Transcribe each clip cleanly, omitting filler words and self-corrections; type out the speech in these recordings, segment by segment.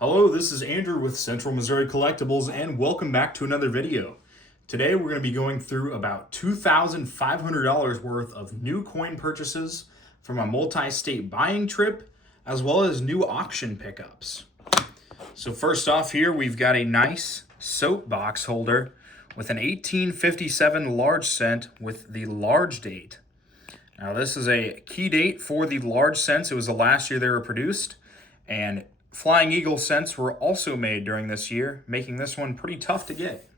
Hello, this is Andrew with Central Missouri Collectibles, and welcome back to another video. Today we're going to be going through about $2,500 worth of new coin purchases from a multi-state buying trip, as well as new auction pickups. So first off here, we've got a nice soapbox holder with an 1857 large cent with the large date. Now this is a key date for the large cents. It was the last year they were produced, and Flying Eagle cents were also made during this year, making this one pretty tough to get.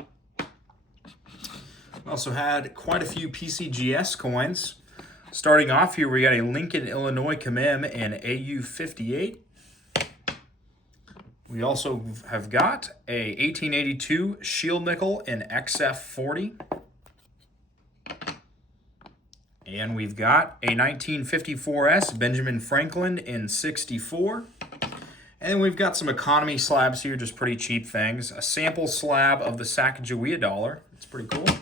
We also had quite a few PCGS coins. Starting off here, we got a Lincoln, Illinois Commem in AU58. We also have got a 1882 Shield Nickel in XF40. And we've got a 1954S Benjamin Franklin in 64. And we've got some economy slabs here, just pretty cheap things. A sample slab of the Sacagawea dollar. It's pretty cool.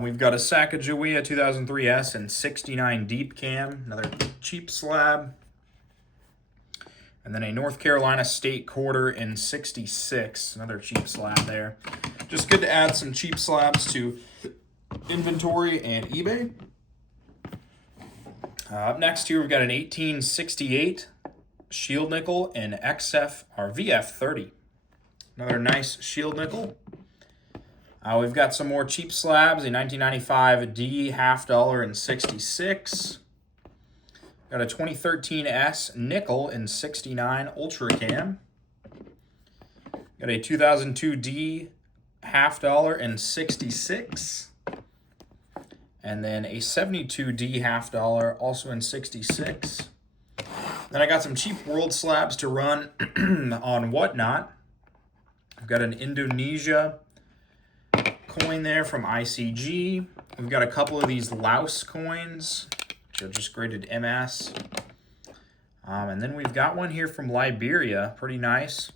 We've got a Sacagawea 2003S and 69 deep cam, another cheap slab. And then a North Carolina State quarter in 66, another cheap slab there. Just good to add some cheap slabs to inventory and eBay. Up next here, we've got an 1868 Shield Nickel in VF30. Another nice Shield Nickel. We've got some more cheap slabs, a 1995 D half dollar in 66. Got a 2013 S Nickel in 69 Ultra Cam. Got a 2002 D half dollar in 66. And then a 72 D half dollar also in 66. Then I got some cheap world slabs to run on Whatnot. I've got an Indonesia coin there from ICG. We've got a couple of these Laos coins, which are just graded MS. And then we've got one here from Liberia, pretty nice.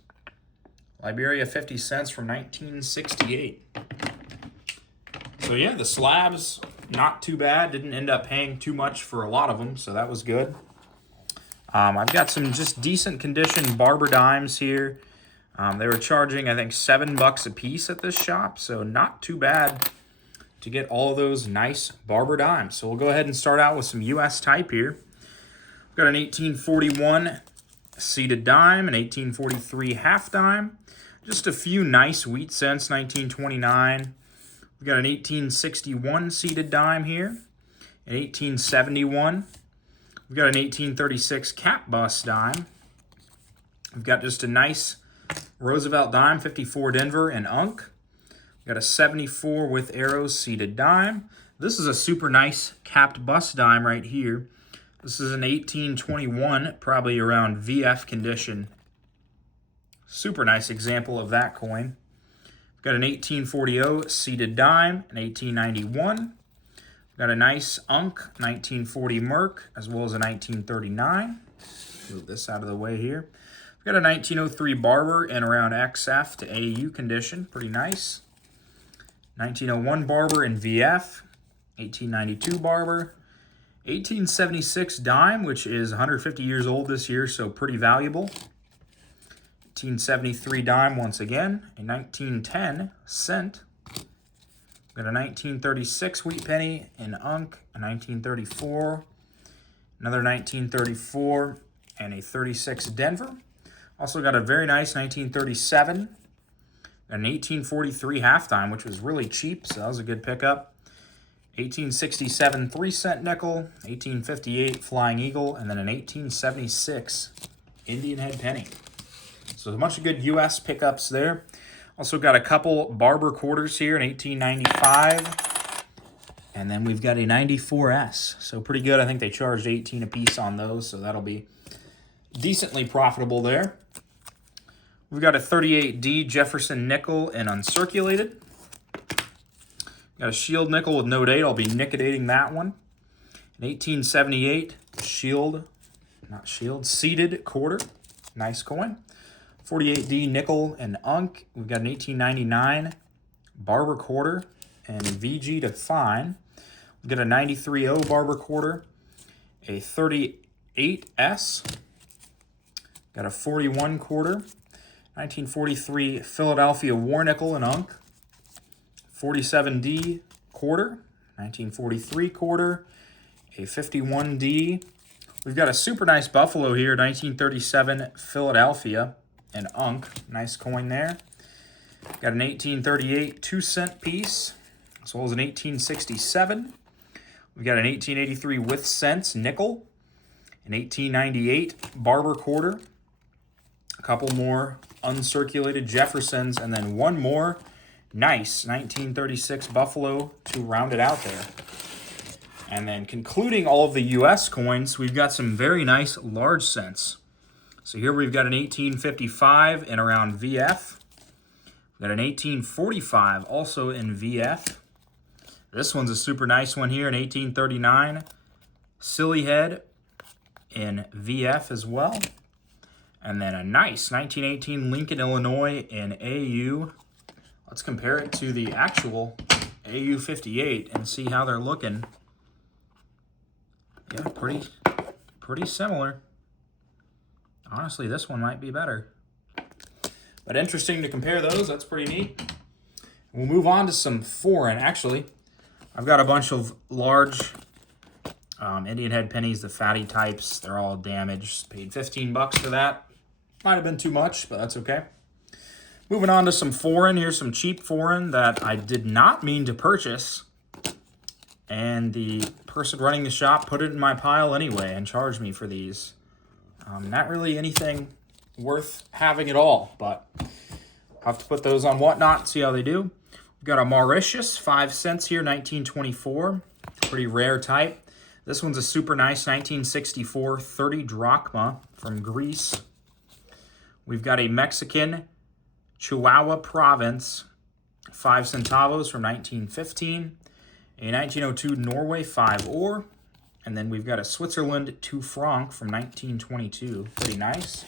Liberia 50 cents from 1968. So yeah, the slabs, not too bad. Didn't end up paying too much for a lot of them, so that was good. I've got some just decent condition Barber dimes here. They were charging, I think, $7 a piece at this shop, so not too bad to get all of those nice Barber dimes. So we'll go ahead and start out with some US type here. We've got an 1841 seated dime, an 1843 half dime, just a few nice wheat cents, 1929. We've got an 1861 seated dime here, an 1871. We've got an 1836 cap bust dime. We've got just a nice Roosevelt dime, 54 Denver and Unk. We've got a 74 with arrows seated dime. This is a super nice capped bust dime right here. This is an 1821, probably around VF condition. Super nice example of that coin. We've got an 1840 seated dime, an 1891. Got a nice Unk 1940 Merc, as well as a 1939. Move this out of the way here. We've got a 1903 Barber in around XF to AU condition. Pretty nice. 1901 Barber in VF. 1892 Barber. 1876 Dime, which is 150 years old this year, so pretty valuable. 1873 Dime once again. A 1910 Cent. Got a 1936 wheat penny in Unk, a 1934, another 1934, and a 36 Denver. Also got a very nice 1937, an 1843 halftime, which was really cheap, so that was a good pickup. 1867 3-cent nickel, 1858 Flying Eagle, and then an 1876 Indian Head penny. So a bunch of good U.S. pickups there. Also got a couple Barber quarters here in 1895. And then we've got a 94S. So pretty good. I think they charged $18 a piece on those, so that'll be decently profitable there. We've got a 38D Jefferson nickel and uncirculated. Got a Shield nickel with no date. I'll be nickodating that one. An 1878 seated quarter. Nice coin. 48D nickel and Unk. We've got an 1899 Barber quarter and VG to fine. We've got a 93.0 Barber quarter, a 38S Got a 41 quarter, 1943 Philadelphia war nickel and unk, 47D quarter, 1943 quarter, a 51D. We've got a super nice Buffalo here, 1937 Philadelphia and unk. Nice coin there. Got an 1838 2-cent piece, as well as an 1867. We've got an 1883 with cents nickel, an 1898 Barber quarter, a couple more uncirculated Jeffersons, and then one more nice 1936 Buffalo to round it out there. And then concluding all of the U.S. coins, we've got some very nice large cents. So here we've got an 1855 in around VF. We've got an 1845 also in VF. This one's a super nice one here, an 1839 Silly Head in VF as well. And then a nice 1918 Lincoln, Illinois in AU. Let's compare it to the actual AU 58 and see how they're looking. Yeah, pretty similar. Honestly, this one might be better. But interesting to compare those. That's pretty neat. We'll move on to some foreign. Actually, I've got a bunch of large Indian head pennies, the fatty types. They're all damaged. Paid $15 for that. Might have been too much, but that's okay. Moving on to some foreign. Here's some cheap foreign that I did not mean to purchase. And the person running the shop put it in my pile anyway and charged me for these. Not really anything worth having at all, but I'll have to put those on Whatnot, see how they do. We've got a Mauritius, 5 cents here, 1924. Pretty rare type. This one's a super nice 1964 30 drachma from Greece. We've got a Mexican Chihuahua province, 5 centavos from 1915. A 1902 Norway 5 ore. And then we've got a Switzerland 2 franc from 1922. Pretty nice.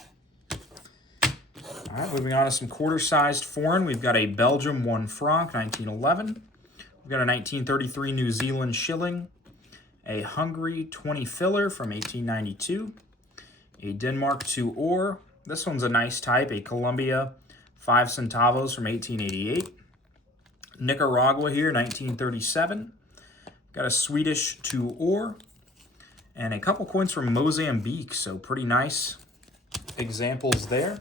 All right, moving on to some quarter-sized foreign. We've got a Belgium 1 franc, 1911. We've got a 1933 New Zealand shilling. A Hungary 20 filler from 1892. A Denmark 2 ore. This one's a nice type, a Colombia 5 centavos from 1888. Nicaragua here, 1937. Got a Swedish 2 ore. And a couple coins from Mozambique, so pretty nice examples there.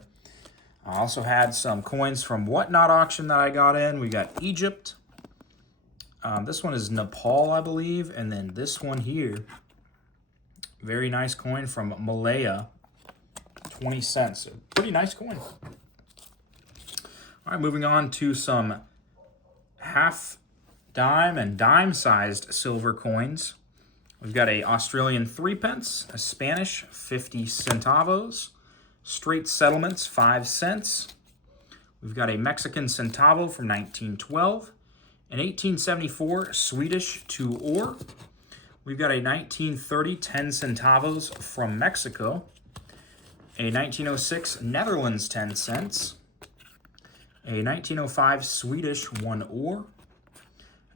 I also had some coins from Whatnot auction that I got in. We got Egypt. This one is Nepal, I believe. And then this one here, very nice coin from Malaya, 20 cents. So pretty nice coin. All right, moving on to some half dime and dime-sized silver coins. We've got a Australian 3 pence, a Spanish 50 centavos, straight settlements 5 cents. We've got a Mexican centavo from 1912, an 1874 Swedish 2 ore. We've got a 1930 10 centavos from Mexico, a 1906 Netherlands 10 cents, a 1905 Swedish 1 ore,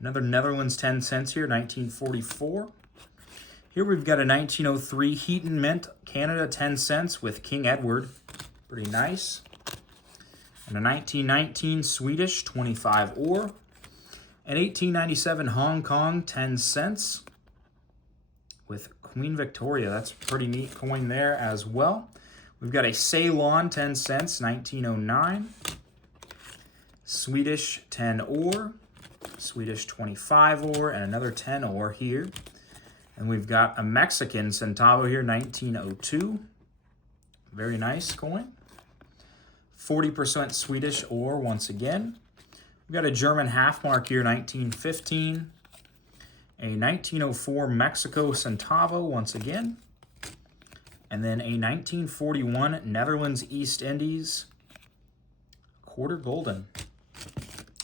another Netherlands 10 cents here, 1944. Here we've got a 1903 Heaton Mint Canada 10 cents with King Edward. Pretty nice. And a 1919 Swedish 25 ore. An 1897 Hong Kong 10 cents with Queen Victoria. That's a pretty neat coin there as well. We've got a Ceylon 10 cents, 1909. Swedish 10 ore. Swedish 25 ore and another 10 ore here. And we've got a Mexican centavo here, 1902. Very nice coin. 40% Swedish ore once again. We've got a German half mark here, 1915. A 1904 Mexico centavo once again. And then a 1941 Netherlands East Indies quarter golden.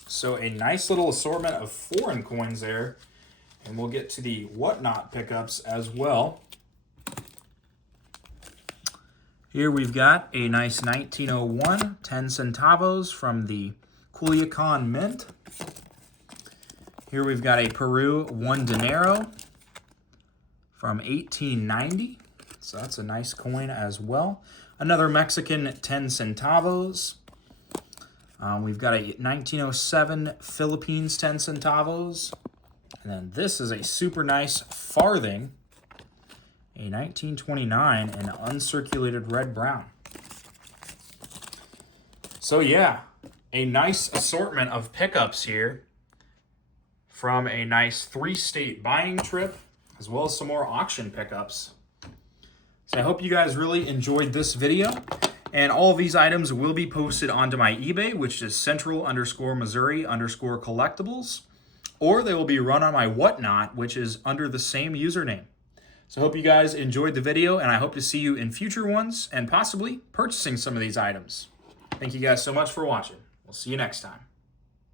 So a nice little assortment of foreign coins there. And we'll get to the Whatnot pickups as well. Here we've got a nice 1901 10 centavos from the Culiacan Mint. Here we've got a Peru 1 dinero from 1890. So that's a nice coin as well. Another Mexican 10 centavos. We've got a 1907 Philippines 10 centavos. And then this is a super nice farthing, a 1929 in uncirculated red-brown. So yeah, a nice assortment of pickups here from a nice 3-state buying trip, as well as some more auction pickups. So I hope you guys really enjoyed this video. And all of these items will be posted onto my eBay, which is central_Missouri_collectibles, or they will be run on my Whatnot, which is under the same username. So I hope you guys enjoyed the video, and I hope to see you in future ones and possibly purchasing some of these items. Thank you guys so much for watching. We'll see you next time.